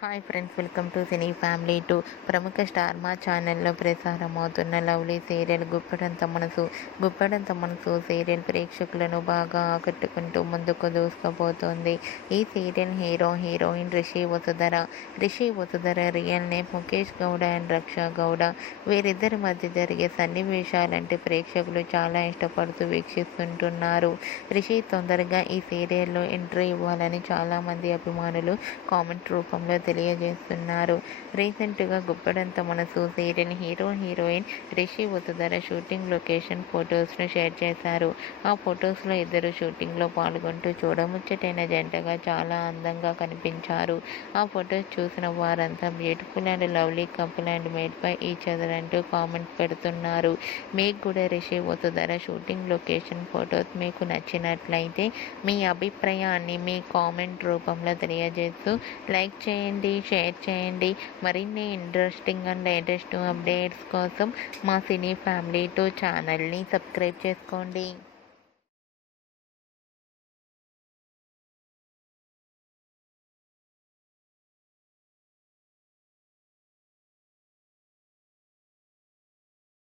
Hi friends, welcome to cine family two. ప్రముఖ star మా ఛానల్లో ప్రసారమవుతున్న lovely serial Guppedantha Manasu serial ప్రేక్షకులను బాగా ఆకట్టుకుంటూ ముందుకు దూసుకుపోతోంది. ఈ serial heroine Rishi Vasudhara real name Mukesh Gowda and Raksha Gowda. వీరిద్దరి మధ్య జరిగే సన్నివేశాలంటే ప్రేక్షకులు చాలా ఇష్టపడుతూ వీక్షిస్తుంటున్నారు. రిషి తొందరగా ఈ సీరియల్లో ఎంట్రీ ఇవ్వాలని చాలామంది అభిమానులు కామెంట్ రూపంలో తెలియజేస్తున్నారు. రీసెంట్గా Guppedantha Manasu serial heroine Rishi Vasudhara shooting location ఫొటోస్ను షేర్ చేశారు. ఆ ఫొటోస్లో ఇద్దరు షూటింగ్లో పాల్గొంటూ చూడముచ్చటైన జంటగా చాలా అందంగా కనిపించారు. ఆ ఫొటోస్ చూసిన వారంతా beautiful and lovely couple and made by each other అంటూ కామెంట్స్ పెడుతున్నారు. మీకు కూడా Rishi Vasudhara shooting location photos మీకు నచ్చినట్లయితే మీ అభిప్రాయాన్ని మీ కామెంట్ రూపంలో తెలియజేస్తూ లైక్ చేయండి, షేర్ చేయండి. మరిన్ని ఇంట్రెస్టింగ్ అండ్ లేటెస్ట్ అప్డేట్స్ కోసం మా సినీ ఫ్యామిలీ టూ ఛానల్ని సబ్స్క్రైబ్ చేసుకోండి.